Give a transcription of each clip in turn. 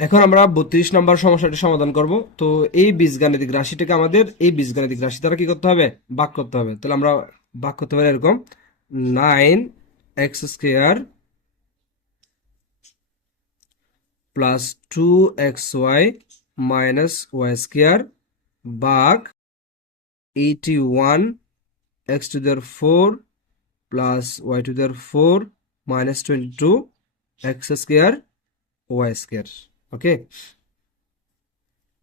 এখন আমরা বত্রিশ নম্বর সমস্যাটি সমাধান করব। তো এই বীজগাণিতিক রাশিটাকে আমাদের এই বীজগাণিতিক রাশি দ্বারা কি করতে হবে? ভাগ করতে হবে। তাহলে আমরা ভাগ করতে পারি এরকম nine x square plus two x y minus y square ভাগ eighty one x to the power four plus y to the power four minus twenty two x square y square. Okay?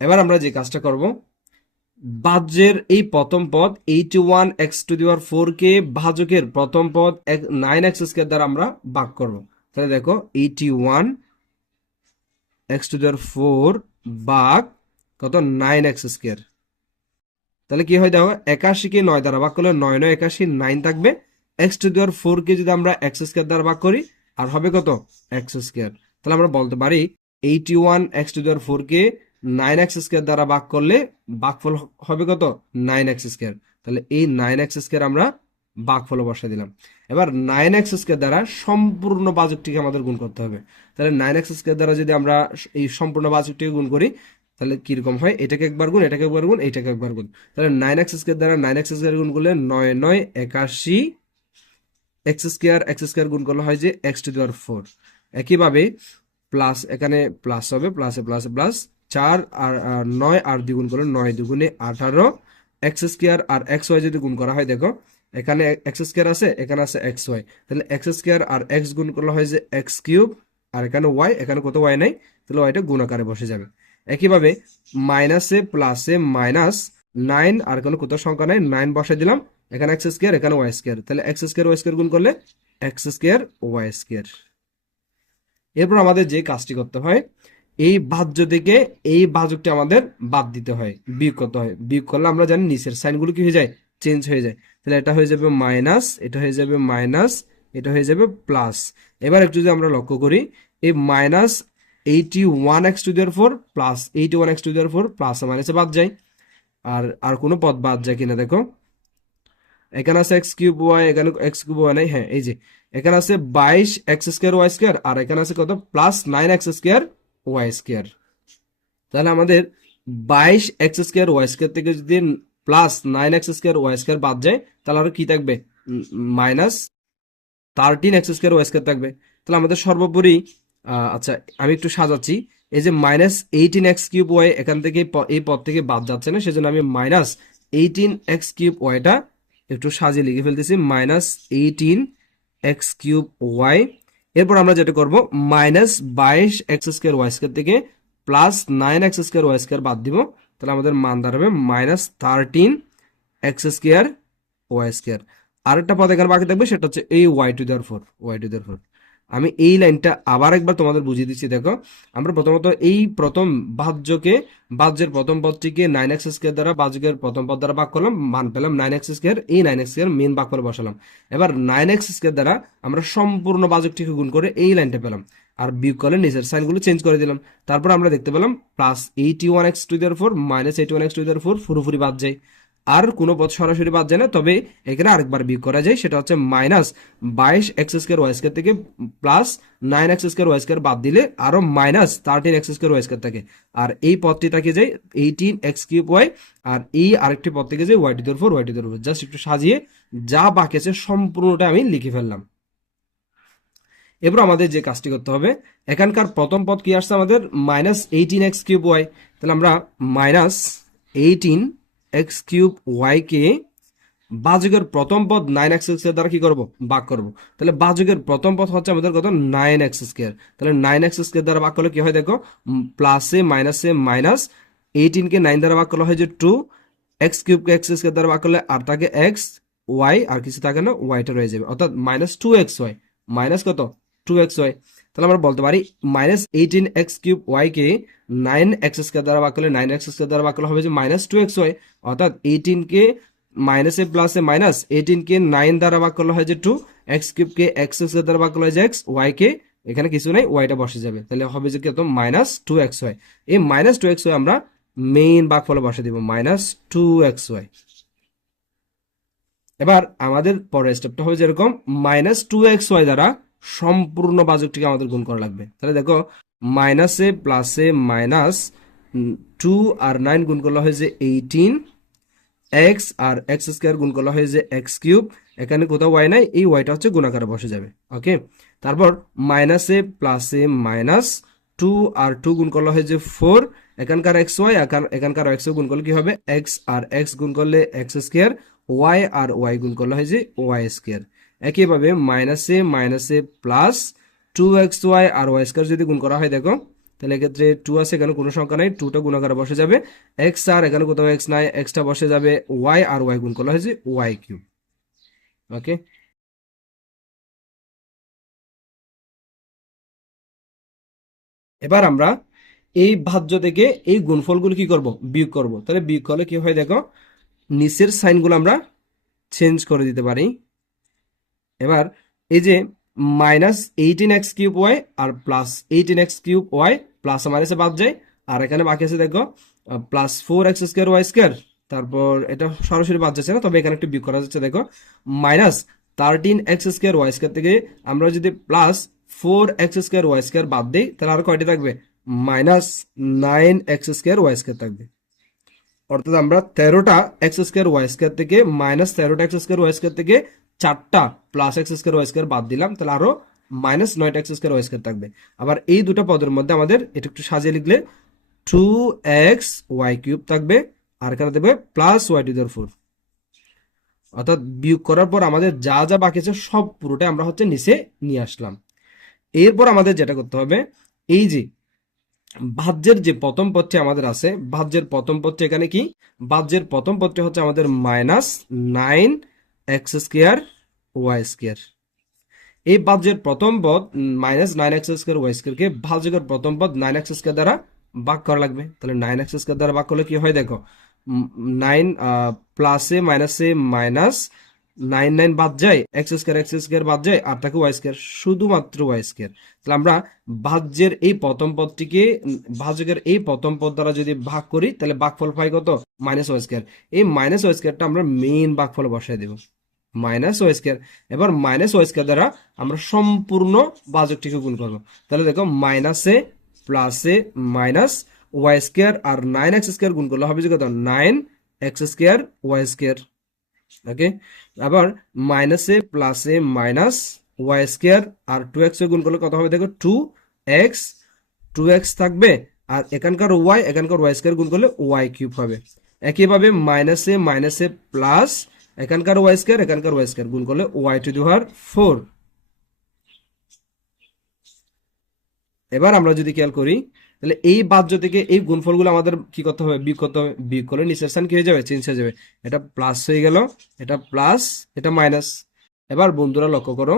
এবার আমরা যে কাজটা করব ভাজ্যের এই প্রথম পদ eighty one x to the power four কে ভাজকের প্রথম পদ নাইন এক্স স্কোয়ার দ্বারা আমরা ভাগ করব। তাহলে দেখো eighty one x to the power four বাঘ কত? নাইন এক্স স্কোয়ার তাহলে কি হয় দেখো, একাশিকে নয় দ্বারা ভাগ করলে নয় নয়, একাশি নাইন থাকবে। X to the power four কে যদি আমরা এক্স স্কোয়ার দ্বারা ভাগ করি, আর হবে কত? এক্স স্কোয়ার তাহলে আমরা বলতে পারি eighty one x to the power four K nine x square দ্বারা ভাগ করলে ভাগফল হবে কত? নাইন এক্স স্কোয়ার তাহলে এই নাইন এক্স স্কোয়ার আমরা ভাগফল বসা দিলাম। এবার নাইন এক্স স্কোয়ার দ্বারা সম্পূর্ণ বাজকটিকে আমাদের গুণ করতে হবে। তাহলে নাইন এক্স স্কোয়ার দ্বারা যদি আমরা এই সম্পূর্ণ বাজকটিকে গুণ করি, তাহলে কীরকম হয়? এটাকে একবার গুণ, এটাকে একবার গুণ, এটাকে একবার গুণ। তাহলে নাইন এক্স স্কোয়ার দ্বারা নাইন এক্স স্কোয়ার গুণ করলে নয় নয়, একাশি এক্স স্কোয়ার এক্স স্কোয়ার গুণ করলে হয় যে x to the power four একইভাবে প্লাস এখানে প্লাস হবে, প্লাসে প্লাসে প্লাস চার আর নয়, আর দ্বিগুণ করলে নয় দুগুণে আঠারো। এক্স স্কোয়ার আর এক্স ওয়াই যদি গুণ করা হয়, দেখো, এখানে এক্স স্কোয়ার আছে, এখানে আছে এক্স ওয়াই। তাহলে এক্স স্কোয়ার আর এক্স গুণ করলে হয় যে এক্স কিউব, আর এখানে ওয়াই, এখানে কত ওয়াই নাই, তাহলে ওয়াইটা গুণ আকারে বসে যাবে। একইভাবে মাইনাসে প্লাসে মাইনাস নাইন, আর কোনো কোথাও সংখ্যা নাই, নাইন বসে দিলাম, এখানে এক্স স্কোয়ার, এখানে ওয়াই স্কোয়ার। তাহলে এক্স স্কোয়ার, ওয়াই স্কোয়ার গুণ করলে এক্স স্কোয়ার, ওয়াই স্কোয়ার। এরপর আমাদের যে কাজটি করতে হয়, এই ভাজ্য থেকে এই ভাজকটি আমাদের বাদ দিতে হয়, বিয়োগ করতে হয়। বিয়োগ করলে আমরা জানি নিচের সাইনগুলো কি হয়ে যায়? চেঞ্জ হয়ে যায়। তাহলে এটা হয়ে যাবে মাইনাস, এটা হয়ে যাবে মাইনাস, এটা হয়ে যাবে প্লাস। এবার একটু যদি আমরা লক্ষ্য করি, এই minus eighty one x to the power four plus eighty one x to the power four plus মাইনাসে বাদ যায়। আর আর কোনো পদ বাদ যায় কিনা দেখো। এখানে আছে এক্স কিউব ওয়াই এখানে এক্স কিউব ওয়াই নাই হ্যাঁ এই যে। এখানে আছে বাইশ এক্স স্কোয়ার ওয়াই স্কোয়ার আর এখানে আছে কত? Plus nine x square y square তাহলে আমাদের বাইশ এক্স স্কোয়ার ওয়াই স্কোয়ার থেকে যদি plus nine x square y square বাদ যায়, তাহলে আরও কি থাকবে? Minus thirteen x square y square থাকবে। তাহলে আমাদের সর্বোপরি আচ্ছা আমি একটু সাজাচ্ছি। এই যে minus eighteen x cube y এখান থেকে এই পদ থেকে বাদ যাচ্ছে না, সেজন্য আমি মাইনাস এইটিন এক্স কিউব ওয়াইটা একটু সাজিয়ে লিখে ফেলতেছি minus eighteen x cube y এরপর আমরা যেটা করব মাইনাস বাইশ এক্স স্কোয়ার ওয়াই স্কোয়ার থেকে plus nine x square y square বাদ দিব। তাহলে আমাদের মান দাঁড়াবে minus thirteen x square y square আরেকটা পদ এখানে বাকি থাকবে, সেটা হচ্ছে এই y to the power four y to the power four আমি এই লাইনটা আবার একবার তোমাদের বুঝিয়ে দিচ্ছি, দেখো। আমরা প্রথমত এই প্রথম বাহ্যকে ভাজ্যের প্রথম পদটিকে নাইন এক্স স্কোয়ার দ্বারা ভাজ্যের প্রথম পদ দ্বারা ভাগ করলাম, মান পেলাম নাইন এক্স স্কোয়ার এই নাইন এক্স স্কোয়ার মেন ভাগ করে বসালাম। এবার নাইন এক্স স্কোয়ার দ্বারা আমরা সম্পূর্ণ ভাজকটিকে গুণ করে এই লাইনটা পেলাম। আর বিয়োগ করলে নিচের সাইনগুলো চেঞ্জ করে দিলাম। তারপর আমরা দেখতে পেলাম plus eighty one x to the power four minus eighty one x to the power four পুরোপুরি বাদ যায় আর কোনো পদ সরাসরি বাদ যায় না। তবে এখানে আরেকবার বিয়োগ করা যায়, সেটা হচ্ছে মাইনাস বাইশ এক্স স্কোয়ার ওয়াই স্কোয়ার থেকে plus nine x square y square বাদ দিলে আরও minus thirteen x square y square থাকে। আর এই পদটি থাকে যায় এইটিন এক্স কিউব ওয়াই আর এই আরেকটি পদ থেকে যায় y to four y to four just একটু সাজিয়ে যা বাকি আছে সম্পূর্ণটা আমি লিখে ফেললাম। এবার আমাদের যে কাজটি করতে হবে, এখানকার প্রথম পদ কি আসছে আমাদের? Minus eighteen x cube y তাহলে আমরা minus eighteen x cube y কে বাজুকের প্রথম পদ নাইন এক্স স্কোয়ার দ্বারা কি করব? ভাগ করব। তাহলে বাজুকের প্রথম পদ হচ্ছে আমাদের কত? নাইন এক্স স্কোয়ার তাহলে নাইন এক্স স্কোয়ার দ্বারা ভাগ করলে কি হয় দেখো? প্লাসে মাইনাসে মাইনাস এইটিন কে নাইন দ্বারা ভাগ করলে হয় যে টু এক্স কিউব কে এক্স স্কোয়ার দ্বারা ভাগ করলে আর থাকে এক্স ওয়াই আর কিছু থাকে না ওয়াইটা রয়ে যাবে। অর্থাৎ minus two x y minus কত? টু এক্স ওয়াই তাহলে আমরা বলতে পারি minus eighteen x cube y কে নাইন এক্স স্কোয়ার দ্বারা ভাগ করলে নাইন এক্স স্কোয়ার দ্বারা ভাগ করলে হবে যে মাইনাস টু এক্স ওয়াই অর্থাৎ এইটিন কে মাইনাসে প্লাসে মাইনাস এইটিন কে নাইন দ্বারা ভাগ করলে হয় যে টু এক্স কিউব কে এক্স স্কোয়ার দ্বারা ভাগ করলে হয় যে এক্স ওয়াই কে এখানে কিছু নাই ওয়াইটা বসে যাবে। তাহলে হবে যে কত মাইনাস টু এক্স ওয়াই এই মাইনাস টু এক্স ওয়াই আমরা মেইন ভাগ ফলে বসে দিব মাইনাস টু এক্স ওয়াই এবার আমাদের পরের স্টেপটা হবে যেরকম মাইনাস টু এক্স ওয়াই দ্বারা সম্পূর্ণ বাজকটিকে আমাদের গুণ করা লাগবে। তাহলে দেখো মাইনাসে প্লাসে মাইনাস টু আর নাইন গুণ করলে হয় যে এইটিন এক্স আর এক্স স্কোয়ার গুণ করলে হয় যে এক্স কিউব এখানে কোথাও ওয়াই নাই, এই ওয়াইটা হচ্ছে গুণাকারে বসে যাবে ওকে তারপর মাইনাসে প্লাসে মাইনাস টু আর টু গুণ করলে হয় যে ফোর এখানকার এক্স ওয়াই এখানকার এক্স গুণ করলে কি হবে? এক্স আর এক্স গুণ করলে এক্স স্কোয়ার ওয়াই আর ওয়াই গুণ করলে হয় যে ওয়াই স্কোয়ার একইভাবে মাইনাসে মাইনাসে প্লাস টু এক্স ওয়াই আর ওয়াই স্কোয়ার যদি গুণ করা হয়, দেখো, তাহলে এক্ষেত্রে টু আছে, এখানে কোনো সংখ্যা নাই টুটা গুণাকারে বসে যাবে। এক্স আর এখানে কোথাও এক্স নাই এক্সটা বসে যাবে ওয়াই আর ওয়াই গুণ করা হয় যে ওয়াই কিউব ওকে এবার আমরা এই ভাজ্য থেকে এই গুণফলগুলো কি করব? বিয়োগ করব। তাহলে বিয়োগ করলে কি হয়, দেখো, নিচের সাইনগুলো আমরা চেঞ্জ করে দিতে পারি। এবার এই যে minus eighteen x cube y আর plus eighteen x cube y plus মাইনাসে বাদ যায়। আর এখানে বাকি আছে দেখো plus four x square y square তারপর এটা সরাসরি বাদ যাচ্ছে না, তবে এখানে একটু বিয়োগ করা যাচ্ছে দেখো। Minus thirteen x square y square থেকে আমরা যদি plus four x square y square বাদ দিই, তাহলে আর কয়টি থাকবে? Minus nine x square y square থাকবে। অর্থাৎ আমরা তেরোটা এক্স স্কোয়ার ওয়াই স্কোয়ার থেকে মাইনাস তেরোটা এক্স স্কোয়ার ওয়াই স্কোয়ার থেকে চারটা plus x square y square বাদ দিলাম, তাহলে আরও মাইনাস নয়টা এক্স স্কোয়ার ওয়াই স্কোয়ার থাকবে। আবার এই দুটো পদের মধ্যে আমাদের এটা একটু সাজিয়ে লিখলে টু এক্স ওয়াই কিউব থাকবে, আর এখানে দেবে plus y to the power four অর্থাৎ বিয়োগ করার পর আমাদের যা যা বাকি আছে সব পুরোটাই আমরা হচ্ছে নিচে নিয়ে আসলাম। এরপর আমাদের যেটা করতে হবে, এই যে ভাজ্যের যে প্রথম পদটি আমাদের আছে ভাজ্যের প্রথম পদটি এখানে কি? ভাজ্যের প্রথম পদটি হচ্ছে আমাদের minus nine x square, y square. এই ভাজ্যের প্রথম পদ minus nine x square, y স্কোয়ারকে ভাজ্যের প্রথম পদ নাইন এক্স স্কোয়ার দ্বারা ভাগ করা লাগবে। তাহলে নাইন এক্স স্কোয়ার দ্বারা ভাগ করলে কি হয় দেখো নাইন প্লাসে মাইনাসে মাইনাস নাইন নাইন বাদ যায়, এক্স স্কোয়ার এক্স স্কোয়ার বাদ যায়, আর থাকে ওয়াই স্কোয়ার, শুধুমাত্র ওয়াই স্কোয়ার। তাহলে আমরা ভাজ্যের এই প্রথম পদটিকে ভাজকের এই প্রথম পদ দ্বারা যদি ভাগ করি, তাহলে ভাগফল পাই কত? Minus y square. এই মাইনাস ওয়াই স্কোয়ারটা আমরা মেইন ভাগফলে বসাই দেব। মাইনাস ওয়াই স্কোয়ার এবার মাইনাস ওয়াই স্কোয়ার দ্বারা আমরা সম্পূর্ণ ভাজকটিকে গুণ করব। তাহলে দেখো মাইনাসে প্লাসে মাইনাস ওয়াই স্কোয়ার আর নাইন এক্স স্কোয়ার গুণ করলে হবে যে কত? Nine x square y square okay আবার মাইনাসে প্লাসে মাইনাস ওয়াই স্কোয়ার আর টু এক্স গুণ করলে কত হবে? দেখো টু এক্স টু এক্স থাকবে আর এখানকার ওয়াই এখানকার ওয়াই স্কোয়ার গুণ করলে ওয়াই কিউব হবে। একইভাবে মাইনাসে মাইনাসে প্লাস এখানকার ওয়াই স্কোয়ার, এখানকার ওয়াই স্কোয়ার। গুণ করলে y to the power four. এবার আমরা যদি খেয়াল করি, তাহলে এই বাহ্য থেকে এই গুণফলগুলো আমাদের কি করতে হবে? বিয়োগ করতে হবে। বিয়োগ করলে নিচের স্থান কি হয়ে যাবে? চেঞ্জ হয়ে যাবে। এটা প্লাস হয়ে গেল। এটা প্লাস এটা মাইনাস এবার বন্ধুরা লক্ষ্য করো।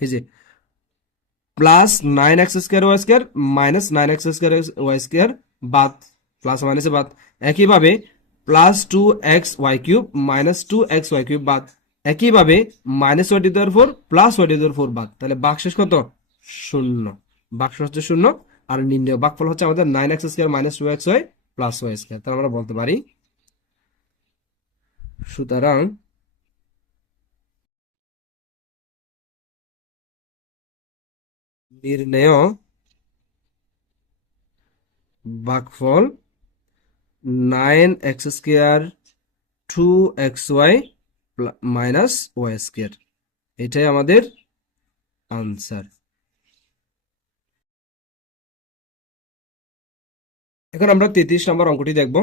এই যে plus nine x square y square minus nine x square y square বাদ প্লাস মাইনাসে বাদ। একইভাবে plus two x y cube minus two x y cube বাদ। একইভাবে minus y to the power four plus y to the power four বাদ। তাহলে boxes কত? শূন্য। বাক্স হচ্ছে শূন্য। আর নির্ণয় বাকফল হচ্ছে আমাদের nine x square minus two x y plus y square তাহলে আমরা বলতে পারি, সুতরাং নির্ণেয় ভাগফল nine x square two x y minus y square এটাই আমাদের আনসার এখন আমরা তেত্রিশ নম্বর অঙ্কটি দেখব।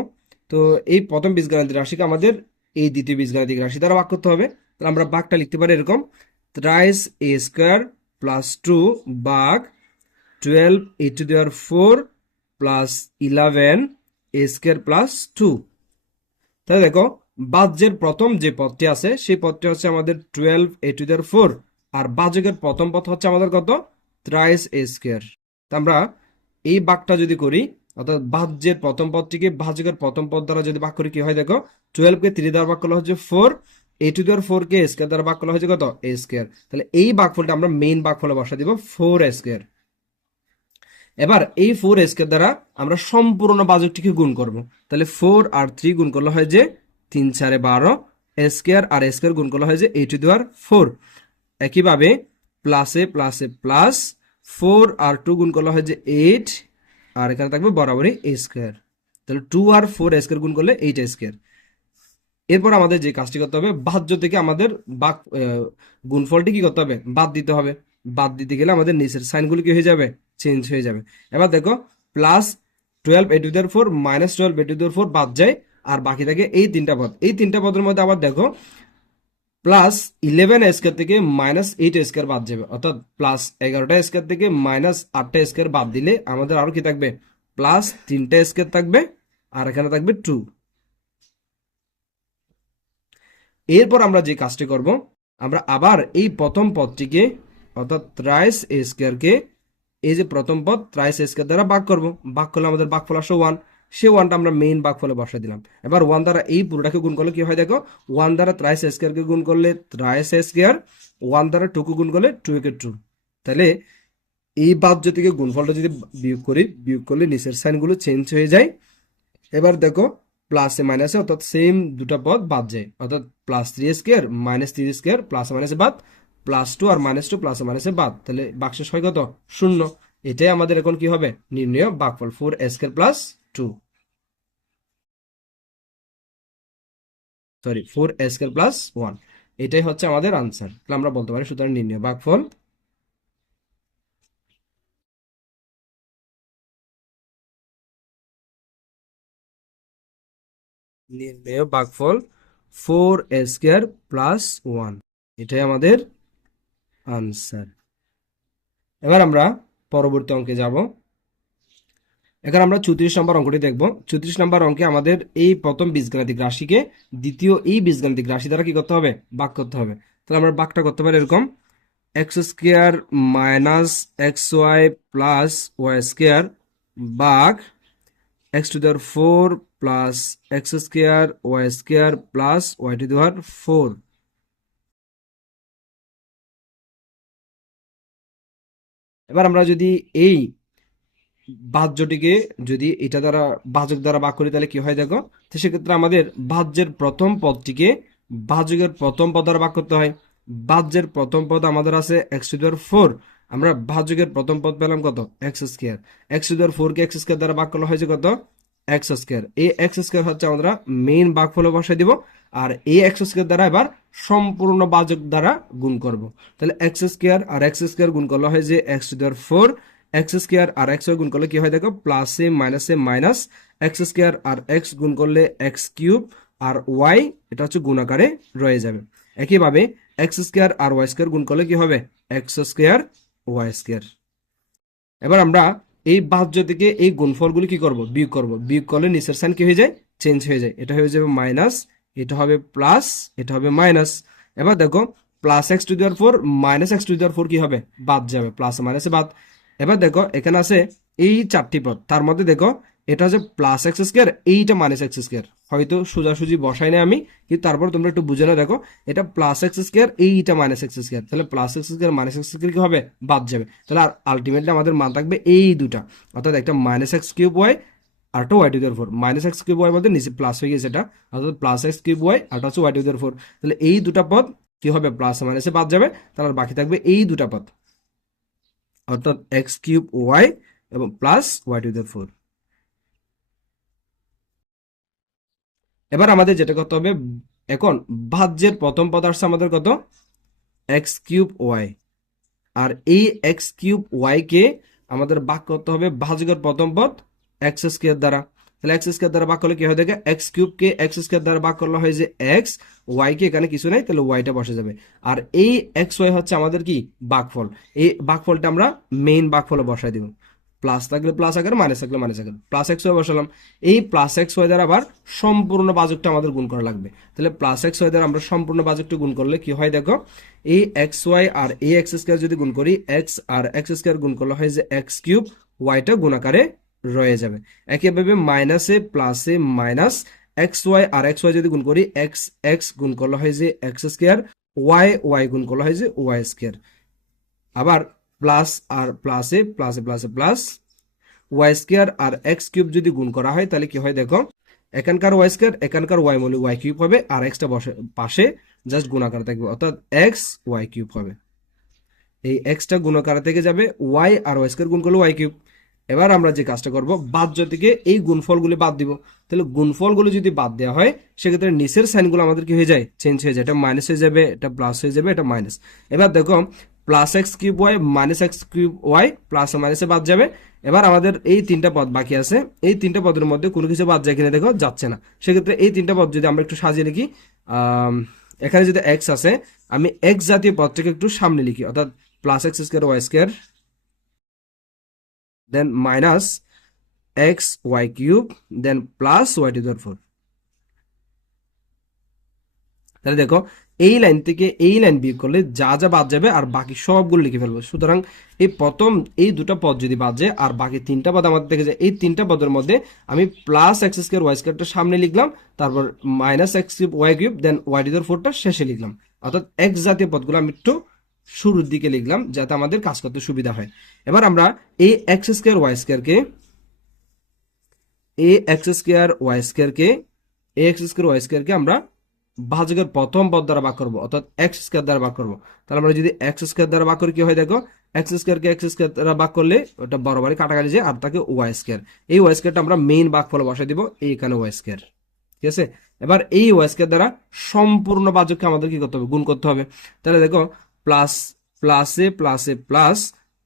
তো এই প্রথম বীজগাণিতিক রাশিকে আমাদের এই দ্বিতীয় বীজগাণিতিক রাশি দ্বারা ভাগ করতে হবে। তাহলে আমরা বাঘটা লিখতে পারি এরকম। Thrice a square plus two বাঘ twelve a to the power four plus eleven a square plus two তাহলে দেখো বাজ্যের প্রথম যে পদটি আছে, সেই পদটি হচ্ছে আমাদের twelve a to the power four আর বাজকের প্রথম পদ হচ্ছে আমাদের কত? থ্রাইস এ স্কোয়ার আমরা এই বাঘটা যদি করি, অর্থাৎ ভাজ্যের প্রথম পদটিকে ভাজকের প্রথম পদ দ্বারা যদি ভাগ করি, কি হয় দেখো? টুয়েলভ কে থ্রি দ্বারা ভাগ করলে হচ্ছে four a to the power four K square দ্বারা ভাগ করলে হচ্ছে কত? এ স্কোয়ার তাহলে এই ভাগফলটা আমরা মেইন ভাগফলে বসা দিব ফোর স্কোয়ার এবার এই ফোর স্কোয়ার দ্বারা আমরা সম্পূর্ণ বাজকটিকে গুণ করব। তাহলে ফোর আর থ্রি গুণ করলে হয় যে তিন চারে বারো স্কোয়ার আর স্কোয়ার গুণ করলে হয় যে এইট টু দেওয়ার ফোর একইভাবে প্লাসে প্লাসে প্লাস ফোর আর টু গুণ করলে হয় যে এইট আর এখানে থাকবে বরাবরই এ স্কোয়ার তাহলে টু আর ফোর স্কোয়ার গুণ করলে এইট স্কোয়ার এরপর আমাদের যে কাজটি করতে হবে, বাহ্য থেকে আমাদের বাক গুণফলটি কি করতে হবে? বাদ দিতে হবে। বাদ দিতে গেলে আমাদের নিচের সাইনগুলো কি হয়ে যাবে? চেঞ্জ হয়ে যাবে। এবার দেখো plus twelve a to four minus twelve a to four বাদ যায়, আর বাকি থাকে এই তিনটা পদ। এই তিনটা পদের মধ্যে আবার দেখো প্লাস ইলেভেন স্কোয়ার থেকে মাইনাস এইট স্কোয়ার বাদ যাবে। অর্থাৎ প্লাস এগারোটা স্কোয়ার থেকে মাইনাস আটটা স্কোয়ার বাদ দিলে আমাদের আরও কি থাকবে? প্লাস তিনটা স্কোয়ার থাকবে, আর এখানে থাকবে টু এরপর আমরা যে কাজটি করব, আমরা আবার এই প্রথম পদটিকে, অর্থাৎ ত্রাইস এ স্কোয়ারকে এই যে প্রথম পদ ত্রাইস এ স্কোয়ার দ্বারা ভাগ করব। ভাগ করলে আমাদের ভাগফল আসে ওয়ান সে ওয়ানটা আমরা মেইন ভাগফলে বসাই দিলাম। এবার ওয়ান দ্বারা এই পুরোটাকে গুণ করলে কি হয় দেখো? ওয়ান দ্বারা ত্রাইস স্কোয়ারকে গুণ করলে ত্রাইস স্কোয়ার ওয়ান দ্বারা টুকু গুণ করলে টু একে টু তাহলে এই বাহ্য থেকে গুণফলটা যদি বিয়োগ করি, বিয়োগ করলে নিচের সাইনগুলো চেঞ্জ হয়ে যায়। এবার দেখো প্লাসে মাইনাসে অর্থাৎ সেম দুটো পদ বাদ যায়। অর্থাৎ plus three square minus three square plus মাইনাসে বাদ। প্লাস টু আর মাইনাস টু, প্লাস মাইনাসে বাদ। তাহলে বাক্সের হয় কত? শূন্য। এটাই আমাদের এখন কি হবে? নির্ণয় বাকফল four square plus two. Sorry, four square plus one. এটাই হচ্ছে আমাদের আনসার। তাহলে আমরা বলতে পারি সুতরাং নির্ণয় বাকফল নির্ণয় ভাগফল ফোর স্কোয়ার প্লাস ওয়ান। এটাই আমাদের আনসার। এবার আমরা পরবর্তী অঙ্কে যাব। এখানে আমরা চৌত্রিশ নম্বর অঙ্কটি দেখব। চৌত্রিশ নম্বর অঙ্কে আমাদের এই প্রথম বীজগাণিতিক রাশিকে দ্বিতীয় এই বীজগাণিতিক রাশি দ্বারা কি করতে হবে? ভাগ করতে হবে। তাহলে আমরা ভাগটা করতে পারি এরকম। X square minus x y plus y square বাঘ x to the power four plus x square y square plus y to the power four. এবার আমরা যদি এই বাহ্যটিকে যদি এটা দ্বারা ভাজক দ্বারা ভাগ করি, তাহলে কি হয় দেখো? তো সেক্ষেত্রে আমাদের বাহ্যের প্রথম পদটিকে ভাজকের প্রথম পদ দ্বারা ভাগ করতে হয়। বাহ্যের প্রথম পদ আমাদের আছে এক্স টু ফোর আমরা ভাজকের প্রথম পদ পেলাম কত? এক্স স্কোয়ার এক্স ফোরকে ফোর কে এক্স স্কোয়ার দ্বারা ভাগ করলে হয়েছে কত? এক্স স্কোয়ার এই এক্স স্কোয়ার হচ্ছে আমরা মেইন ভাগফলে বসাই দিব, আর এই এক্স স্কোয়ার দ্বারা এবার সম্পূর্ণ বাজক দ্বারা গুণ করব। তাহলে এক্স স্কোয়ার আর এক্স স্কোয়ার গুণ করলে হয় যে x to the power four x square R x গুণ করলে কি হয় দেখো প্লাসে মাইনাসে মাইনাস এক্স স্কোয়ার আর এক্স গুণ করলে এক্স কিউব, আর ওয়াই এটা হচ্ছে গুণাকারে রয়ে যাবে। একইভাবে এক্স স্কোয়ার আর ওয়াই স্কোয়ার গুণ করলে কি হবে? X square y square. এবার আমরা এই বাহ্য থেকে এই গুণফলগুলি কি করব? বিয়োগ করব। বিয়োগ করলে নিচের সাইন কি হয়ে যায়? চেঞ্জ হয়ে যায়। এটা হয়ে যাবে মাইনাস এটা হবে প্লাস এটা হবে মাইনাস এবার দেখো plus x to the power four minus x to the power four কি হবে? বাদ যাবে প্লাস মাইনাসে বাদ এবার দেখো, এখানে আছে এই চারটি পদ তার মধ্যে দেখো এটা হচ্ছে প্লাস এক্স স্কোয়ার এইটা মাইনাস এক্স স্কোয়ার হয়তো সোজাসুজি বসাই না আমি, কিন্তু তারপর তোমরা একটু বুঝে না দেখো, এটা প্লাস এক্স স্কোয়ার এইটা মাইনাস এক্স স্কোয়ার তাহলে plus x square minus x square কি হবে? বাদ যাবে। তাহলে আর আলটিমেটলি আমাদের মান থাকবে এই দুটা। অর্থাৎ একটা মাইনাস এক্স কিউব ওয়াই আর একটা y to the power four minus x cube y মধ্যে নিচে প্লাস হয়ে গেছে এটা। অর্থাৎ প্লাস এক্স কিউব ওয়াই আর হচ্ছে ওয়াই টু দেওয়ার ফোর তাহলে এই দুটা পদ কি হবে? প্লাস মাইনাসে বাদ যাবে। তাহলে আর বাকি থাকবে এই দুটা পদ। অর্থাৎ এক্স কিউব ওয়াই এবং plus y to the power four এবার আমাদের যেটা করতে হবে, এখন ভাজ্যের প্রথম পদ আসছে আমাদের কত? এক্স কিউব ওয়াই আর এই এক্স কিউব ওয়াই কে আমাদের ভাগ করতে হবে ভাজকের প্রথম পদ এক্স স্কোয়ার দ্বারা। তাহলে এক্স স্কোয়ার দ্বারা ভাগ করলে কি হয় দেখে এক্স কিউব কে এক্স স্কোয়ার দ্বারা ভাগ করলে হয় যে এক্স ওয়াই কে এখানে কিছু নাই, তাহলে ওয়াইটা বসে যাবে। আর এই এক্স ওয়াই হচ্ছে আমাদের কি? ভাগফল। এই ভাগফলটা আমরা মেইন ভাগফলে বসাই দিব। প্লাস থাকলে প্লাস আকার মাইনাস থাকলে মাইনাস আকার। প্লাস এক্স ওয়াই বসালাম। এই প্লাস এক্স ওয়াই দ্বারা আবার সম্পূর্ণ বাজকটা আমাদের গুণ করা লাগবে। তাহলে প্লাস এক্স ওয়াই দ্বারা আমরা সম্পূর্ণ বাজকটা গুণ করলে কি হয় দেখো, এই এক্স ওয়াই আর এই এক্স স্কোয়ার যদি গুণ করি এক্স আর এক্স স্কোয়ার গুণ করলে হয় যে এক্স কিউব ওয়াইটা গুণ আকারে রয়ে যাবে। একইভাবে মাইনাসে প্লাসে মাইনাস এক্স ওয়াই আর এক্স ওয়াই যদি গুণ করি এক্স এক্স গুণ করলে হয় যে এক্স স্কোয়ার ওয়াই ওয়াই গুণ করলে হয় যে ওয়াই স্কোয়ার আবার প্লাস আর প্লাসে প্লাসে প্লাসে, প্লাস। ওয়াই স্কোয়ার আর এক্স কিউব যদি গুণ করা হয়, তাহলে কি হয় দেখো, এখানকার ওয়াই স্কোয়ার, এখানকার ওয়াই মানে ওয়াই কিউব হবে, আর এক্সটা বসে, পাশে, জাস্ট গুণাকার থাকবে, অর্থাৎ এক্স ওয়াই কিউব হবে। এই এক্সটা গুণকারা থেকে যাবে, ওয়াই আর ওয়াই স্কোয়ার গুণ করলে ওয়াই কিউব। এবার আমরা যে কাজটা করব বাহ্য থেকে এই গুণফলগুলি বাদ দিব, তাহলে গুণফলগুলো যদি বাদ দেওয়া হয়, সেক্ষেত্রে নিচের সাইনগুলো আমাদের কি হয়ে যায়, চেঞ্জ হয়ে যায়, এটা মাইনাস হয়ে যাবে, এটা প্লাস হয়ে যাবে, এটা মাইনাস। এবার দেখো plus x cube y minus x cube y plus মাইনাসে বাদ যাবে। এবার আমাদের এই তিনটা পদ বাকি আছে। এই তিনটা পদের মধ্যে কোনো কিছু বাদ যায় কিনা দেখো, যাচ্ছে না। সেক্ষেত্রে এই তিনটা পদ যদি আমরা একটু সাজিয়ে লিখি এখানে যদি এক্স আছে, আমি এক্স জাতীয় পদটাকে একটু সামনে লিখি, অর্থাৎ plus x square y square then minus x y cube then plus y to four তাহলে দেখো, এই লাইন থেকে এই লাইন বিয়োগ করলে যা যা বাদ যাবে আর বাকি সবগুলো লিখে ফেলব। সুতরাং এই প্রথম, এই দুটো পদ যদি বাদ যায় আর বাকি তিনটা পদ আমাদের থেকে যায়, এই তিনটা পদের মধ্যে আমি প্লাস এক্স স্কোয়ার ওয়াই স্কোয়ারটা সামনে লিখলাম, তারপর minus x cube y cube then y to ফোরটা শেষে লিখলাম। অর্থাৎ এক্স জাতীয় পদগুলো আমি একটু শুরুর দিকে লিখলাম, যাতে আমাদের কাজ করতে সুবিধা হয়। এবার আমরা এই এক্স স্কোয়ার ওয়াই স্কোয়ারকে এ এক্স স্কোয়ার ওয়াই স্কোয়ারকে এ এক্স স্কোয়ার ওয়াই স্কোয়ারকে আমরা ভাজকের প্রথম পদ দ্বারা ভাগ করব, অর্থাৎ এক্স স্কোয়ার দ্বারা ভাগ করব। তাহলে আমরা যদি এক্স স্কোয়ার দ্বারা ভাগ করি, কি হয় দেখো? এক্স স্কোয়ারকে এক্স স্কোয়ার দ্বারা ভাগ করলে ওটা বড় বরাবরই কাটাকাটি যায়, আর তাকে ওয়াই স্কোয়ার এই ওয়াই স্কোয়ারটা আমরা মেইন ভাগ ফলে বসাই দিব, এইখানে ওয়াই স্কোয়ার ঠিক আছে? এবার এই ওয়াই স্কোয়ার দ্বারা সম্পূর্ণ বাজককে আমাদের কি করতে হবে? গুণ করতে হবে। তাহলে দেখো প্লাস প্লাসে প্লাসে plus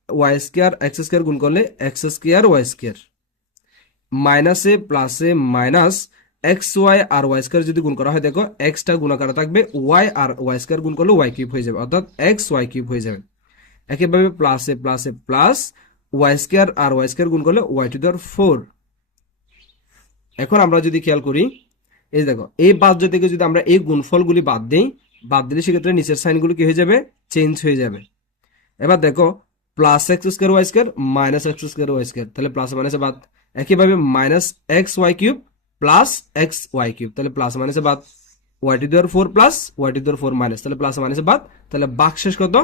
y square x square গুণ করলে এক্স স্কোয়ার ওয়াই স্কোয়ার মাইনাসে প্লাসে মাইনাস এক্স ওয়াই আর ওয়াই স্কোয়ার যদি গুণ করা হয়, দেখো এক্সটা গুণাকার থাকবে ওয়াই আর ওয়াই স্কোয়ার গুণ করলে ওয়াই কিউব হয়ে যাবে, অর্থাৎ এক্স ওয়াই কিউব হয়ে যাবে। একইভাবে প্লাসে প্লাসে প্লাস ওয়াই স্কোয়ার আর ওয়াই স্কোয়ার গুণ করলে ওয়াই টু দেওয়ার ফোর এখন আমরা যদি খেয়াল করি, এই দেখো, এই বাদ্য থেকে যদি আমরা এই গুণফলগুলি বাদ দিই, বাদ দিলে সেক্ষেত্রে নিচের সাইনগুলো কি হয়ে যাবে? চেঞ্জ হয়ে যাবে। এবার দেখো plus x square y square minus x square y square তাহলে প্লাস মাইনাসে বাদ। একইভাবে minus x y cube plus x y cube তাহলে প্লাস মাইনাসে বাদ y to the power four plus y to the power four minus তাহলে plus মাইনাসে বাদ, তাহলে বাক শেষ কত?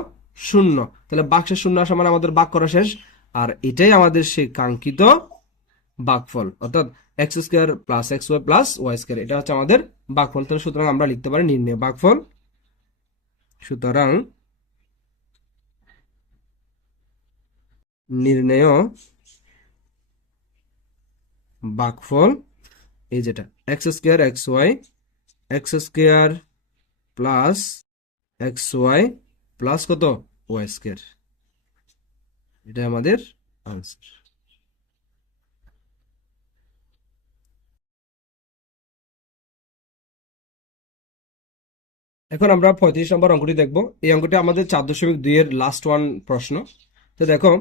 শূন্য। তাহলে বাক শেষ, শূন্য আসা মানে আমাদের বাক করা শেষ। আর এটাই আমাদের সেই কাঙ্ক্ষিত বাকফল। অর্থাৎ x square plus x y plus y square এটা হচ্ছে আমাদের বাকফল। তাহলে সুতরাং আমরা লিখতে পারি নির্ণয় বাকফল। সুতরাং নির্ণয় বাকফল এই যেটা x square x y x square plus x y plus কত? ওয়াই স্কোয়ার এটা আমাদের আনসার এখন আমরা পঁয়ত্রিশ নম্বর অঙ্কটি দেখব। এই অঙ্কটি আমাদের চার দশমিক দুই এর লাস্ট ওয়ান প্রশ্ন। তো দেখো,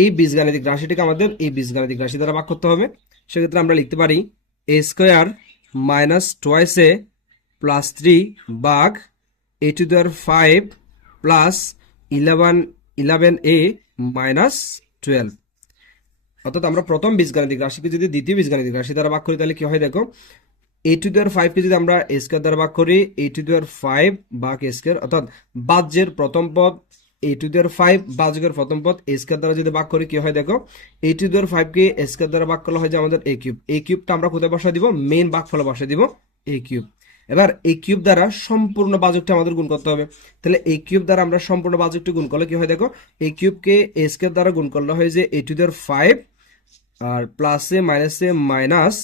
এই বীজগাণিতিক রাশিটিকে আমাদের এই বীজগাণিতিক রাশি দ্বারা ভাগ করতে হবে। সেক্ষেত্রে আমরা লিখতে পারি a square minus twice a plus three বাঘ a to the power five plus eleven eleven a minus twelve অর্থাৎ আমরা প্রথম বীজগাণিতিক রাশিকে যদি দ্বিতীয় বীজগাণিতিক রাশি দ্বারা ভাগ করি, তাহলে কি হয় দেখো? এ টু দেওয়ার ফাইভকে যদি আমরা স্কোয়ার দ্বারা ভাগ করি এ টু দেওয়ার ফাইভ বাঘ এ স্কোয়ার, অর্থাৎ বাজ্যের প্রথম পদ এ টু দেওয়ার ফাইভ বাজকের প্রথম পদ এ স্কোয়ার দ্বারা যদি ভাগ করি, কি হয় দেখো? এ টু দেওয়ার ফাইভকে এ স্কোয়ার দ্বারা ভাগ করলে হয় যে আমাদের এ কিউব এ কিউবটা আমরা কোথায় বসা দিব? মেইন ভাগ ফলে বসা দিব এ কিউব এবার এই কিউব দ্বারা সম্পূর্ণ বাজকটা আমাদের গুণ করতে হবে। তাহলে এই কিউব দ্বারা আমরা সম্পূর্ণ বাজকটি গুণ করলে কি হয় দেখো? এই কিউবকে এ স্কোয়ার দ্বারা গুণ করলে হয় যে এ টু দেওয়ার ফাইভ আর প্লাসে মাইনাসে মাইনাস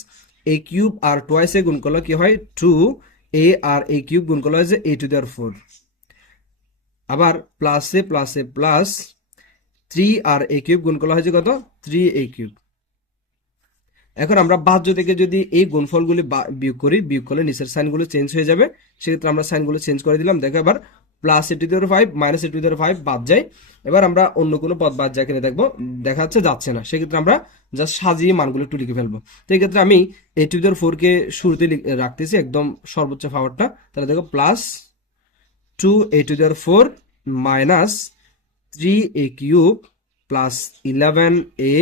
এ কিউব আর টোয়াইসে গুণ করলে কি হয়? Two A R a cube গুণ করলে হয় যে এ টু দেওয়ার ফোর আবার প্লাসে প্লাসে প্লাস থ্রি আর এ কিউব গুণ করলে হয় যে কত? থ্রি এ কিউব এখন আমরা বাহ্য থেকে যদি এই গুণফলগুলি বিয়োগ করি, বিয়োগ করলে নিচের সাইনগুলো চেঞ্জ হয়ে যাবে। সেক্ষেত্রে আমরা সাইনগুলো চেঞ্জ করে দিলাম। দেখো এবার plus a to the power five minus a to the power five বাদ যায়। এবার আমরা অন্য কোনো পদ বাদ যায় কিনা দেখব। দেখা যাচ্ছে যাচ্ছে না। সেক্ষেত্রে আমরা জাস্ট সাজিয়ে মানগুলো একটু লিখে ফেলব। তো এই ক্ষেত্রে আমি এ টু দেওয়ার ফোর কে শুরুতে রাখতেছি, একদম সর্বোচ্চ পাওয়ারটা তাহলে দেখো plus two a to the power four minus three a cube plus eleven a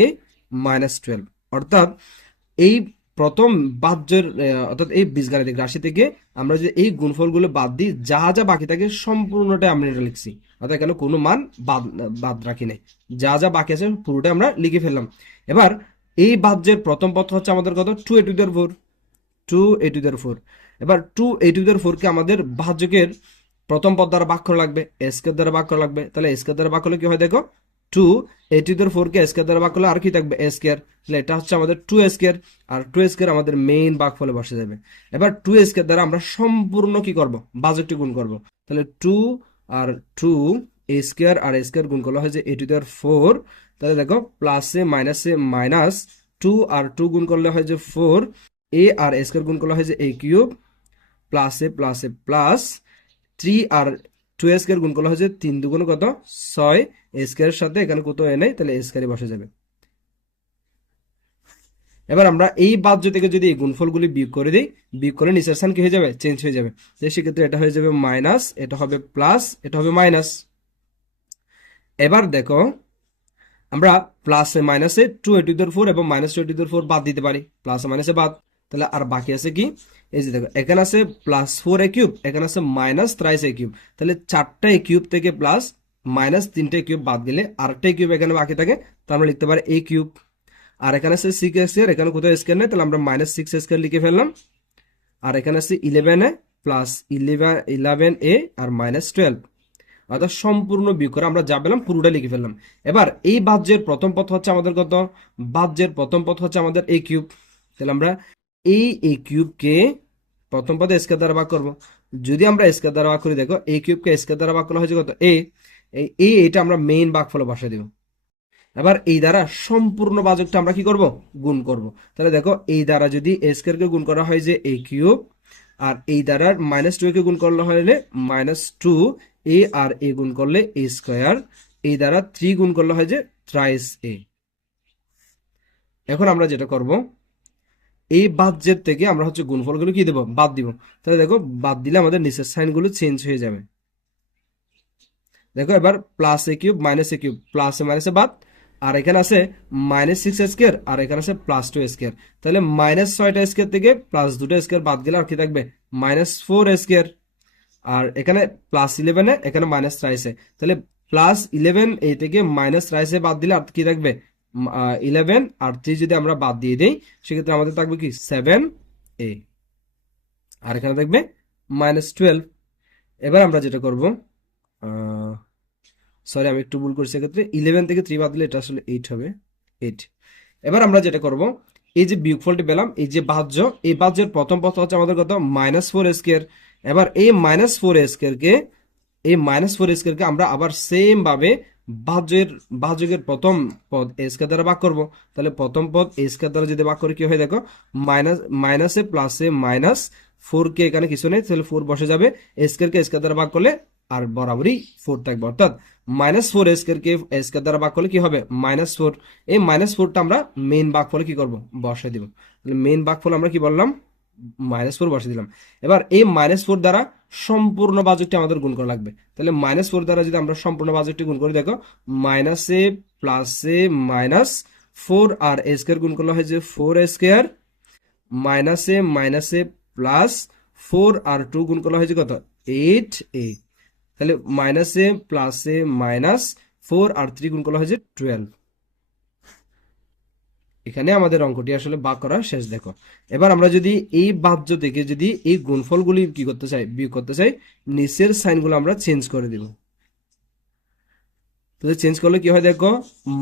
minus twelve অর্থাৎ এই প্রথম বাহ্যের অর্থাৎ এই বীজগাণিতিক রাশি থেকে আমরা যে এই গুণফলগুলো বাদ দিই, যা যা বাকি থাকে সম্পূর্ণটা আমরা এটা লিখছি। অর্থাৎ এখানে কোনো মান বাদ বাদ রাখি নাই। যা যা বাকি আছে পুরোটা আমরা লিখে ফেললাম। এবার এই বাহ্যের প্রথম পথ হচ্ছে আমাদের কত? Two a to the power four two a to the power four এবার two a to the power ফোরকে আমাদের ভাজ্যকের প্রথম পদ দ্বারা করা লাগবে এ স্কোয়ার দ্বারা বাক্য লাগবে। তাহলে স্কোয়ার দ্বারা করলে কি হয় দেখো? টু এ টু ফোর কে স্কোয়ার দ্বারা করলে আর কি থাকবে? এ স্কোয়ার তাহলে এটা হচ্ছে আমাদের টু স্কোয়ার আর টু স্কোয়ার আমাদের মেইন ভাগ ফলে বসে যাবে। এবার টু স্কোয়ার দ্বারা আমরা সম্পূর্ণ কি করব? বাজেটটি গুণ করব। তাহলে টু আর টু স্কোয়ার আর স্কোয়ার গুণ করলে হয় যে এ টু দেওয়ার ফোর তাহলে দেখো প্লাসে মাইনাসে মাইনাস টু আর টু গুণ করলে হয় যে ফোর এ আর স্কোয়ার গুণ করলে হয় যে এ কিউব প্লাসে প্লাসে প্লাস থ্রি আর টু স্কোয়ার গুণ করলে যে তিন দুগুণ কত? ছয় স্কোয়ারের সাথে এখানে কত এ নেই, তাহলে এ স্কোয়ারই বসে যাবে। এবার আমরা এই বাদ্য থেকে যদি এই গুণফলগুলি বিয়োগ করে দিই, বিয়োগ করে নিচের স্থান কি হয়ে যাবে? চেঞ্জ হয়ে যাবে। সেক্ষেত্রে এটা হয়ে যাবে মাইনাস, এটা হবে প্লাস, এটা হবে মাইনাস। এবার দেখো, আমরা প্লাসে মাইনাসে টু এটি দর ফোর এবং মাইনাস টু এটি ফোর বাদ দিতে পারি। প্লাসে মাইনাসে বাদ। তাহলে আর বাকি আছে কি? এই যে দেখো, এখানে আছে প্লাস ফোর এ কিউব এখানে আছে মাইনাস থ্রাইস এ কিউব তাহলে চারটা এ কিউব থেকে প্লাস মাইনাস তিনটে কিউব বাদ গেলে আরেকটা কিউব এখানে বাকি থাকে তো আমরা লিখতে পারি এ কিউব আর এখানে আছে সিক্স স্কোয়ার এখানে কোথাও স্কোয়ার নেই? তাহলে আমরা মাইনাস সিক্স স্কোয়ার লিখে ফেললাম। আর এখানে আছে eleven a plus eleven eleven a R minus twelve অর্থাৎ সম্পূর্ণ বিয়োগ করে আমরা যা পেলাম পুরোটা লিখে ফেললাম। এবার এই বাহ্যের প্রথম পথ হচ্ছে আমাদের কত? বাহ্যের প্রথম পথ হচ্ছে আমাদের এ কিউব তাহলে আমরা এই এ কিউবকে প্রথম পদে স্কোয়ার দ্বারা ভাগ করব। যদি আমরা স্কোয়ার দ্বারা ভাগ করি, দেখো এ কিউবকে স্কোয়ার দ্বারা ভাগ করা হয়েছে কত? এ এই এটা আমরা মেইন ভাগ ফলে বসে দিব। এবার এই দ্বারা সম্পূর্ণ বাজকটা আমরা কি করব? গুণ করব। তাহলে দেখো, এই দ্বারা যদি এ স্কোয়ারকে গুণ করা হয় যে এ কিউব আর এই দ্বারা মাইনাস টু কে গুণ করলে হলে মাইনাস টু এ আর এ গুণ করলে এ স্কোয়ার এই দ্বারা থ্রি গুণ করলে হয় যে থ্রাইস এ এখন আমরা যেটা করব এই বাদ বাদ্যের থেকে আমরা হচ্ছে গুণফলগুলো কি দেবো? বাদ দিব। তাহলে দেখো, বাদ দিলে আমাদের নিচের সাইনগুলো চেঞ্জ হয়ে যাবে। দেখো, এবার plus a cube minus a cube plus a মাইনাসে বাদ, আর এখানে আছে মাইনাস সিক্স স্কোয়ার আর এখানে আছে প্লাস টু স্কোয়ার তাহলে মাইনাস ছয়টা স্কোয়ার থেকে প্লাস দুটো স্কোয়ার বাদ গেলে আর কি থাকবে? মাইনাস ফোর স্কোয়ার আর এখানে প্লাস ইলেভেনে এখানে মাইনাস রাইসে তাহলে প্লাস ইলেভেন এই থেকে মাইনাস রাইসে বাদ দিলে আর কি থাকবে? ইলেভেন আর থ্রি যদি আমরা বাদ দিয়ে দিই, সেক্ষেত্রে আমাদের থাকবে কি? সেভেন এ আর এখানে থাকবে মাইনাস টুয়েলভ এবার আমরা যেটা করব সরি আমি একটু ভুল করছি এক্ষেত্রে ইলেভেন থেকে থ্রি বাদ দিলে এটা আসলে এইট হবে এইট এবার আমরা যেটা করব, এই যে বিয়োগফলটি পেলাম, এই যে বাহ্য, এই বাহ্যের প্রথম পথ হচ্ছে আমাদের কত? মাইনাস ফোর স্কোয়ার এবার এই মাইনাস ফোর স্কোয়ারকে এই মাইনাস ফোর স্কোয়ারকে আমরা আবার সেম ভাবে ভাজ্যের ভাজ্যের প্রথম পদ স্কোয়ার দ্বারা ভাগ করব। তাহলে প্রথম পদ স্কোয়ার দ্বারা যদি ভাগ করে, কি হয় দেখো? মাইনাস মাইনাসে প্লাসে মাইনাস ফোর কে এখানে কিছু নেই, তাহলে ফোর বসে যাবে। স্কোয়ার কে স্কোয়ার দ্বারা ভাগ করলে আর বরাবরই ফোর থাকবে। অর্থাৎ মাইনাস ফোর স্কোয়ার কে স্কোয়ার দ্বারা ভাগ করলে কি হবে? মাইনাস ফোর এই মাইনাস ফোরটা আমরা মেইন ভাগ ফলে কি করব? বসে দিব। মেইন ভাগ ফল আমরা কি বললাম? মাইনাস ফোর বসে দিলাম। এবার এই মাইনাস ফোর দ্বারা সম্পূর্ণ বাজেটটি আমাদের গুণ করা লাগবে। তাহলে মাইনাস ফোর দ্বারা যদি আমরা সম্পূর্ণ বাজেটটি গুণ করি, দেখো minus a plus a minus four R a square গুণ করলে হয় যে four square minus a minus a plus four R two গুণ করলে হয়েছে কত? এইট এ তাহলে minus a plus a minus four R three গুণ করলে হয়েছে টুয়েলভ এখানে আমাদের অঙ্কটি আসলে ভাগ করা শেষ, দেখো। এবার আমরা যদি এই বাহ্য থেকে যদি এই গুণফলগুলি কি করতে চাই, বিয়োগ করতে চাই, নিচের সাইনগুলো আমরা চেঞ্জ করে দিব। তাহলে চেঞ্জ করলে কি হয়, দেখো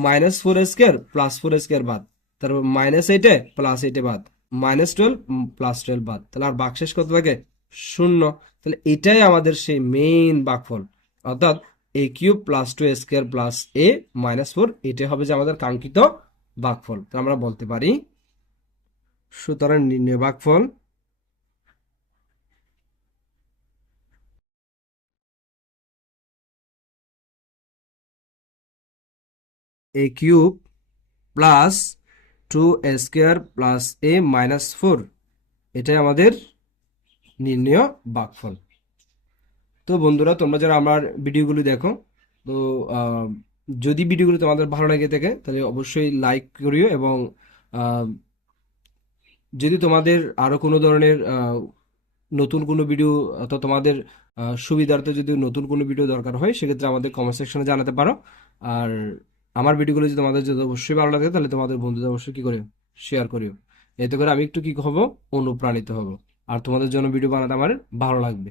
minus four square plus four square বাদ। তারপর মাইনাস এইটে প্লাস এইটে বাদ। মাইনাস টুয়েলভ প্লাস টুয়েলভ বাদ। তাহলে আর বাকশেষ কত থাকে শূন্য। তাহলে এটাই আমাদের সেই মেইন বাকফল। অর্থাৎ a cube plus two square plus a minus four এটাই হবে যে আমাদের কাঙ্ক্ষিত ভাগফল তো আমরা বলতে পারি, সুতরাং নির্ণয় ভাগফল a cube plus two a square plus a minus four এটাই আমাদের নির্ণয় ভাগফল তো বন্ধুরা, তোমরা যারা আমার ভিডিওগুলো দেখো, তো যদি ভিডিওগুলো তোমাদের ভালো লাগে থাকে, তাহলে অবশ্যই লাইক করিও এবং যদি তোমাদের আরও কোনো ধরনের নতুন কোনো ভিডিও অথবা তোমাদের সুবিধার্থে যদি নতুন কোনো ভিডিও দরকার হয়, সেক্ষেত্রে আমাদের কমেন্ট সেকশনে জানাতে পারো। আর আমার ভিডিওগুলো যদি তোমাদের যদি অবশ্যই ভালো লাগে, তাহলে তোমাদের বন্ধুদের অবশ্যই কী করিও? শেয়ার করিও। এতে করে আমি একটু কী হব? অনুপ্রাণিত হব। আর তোমাদের জন্য ভিডিও বানাতে আমার ভালো লাগবে।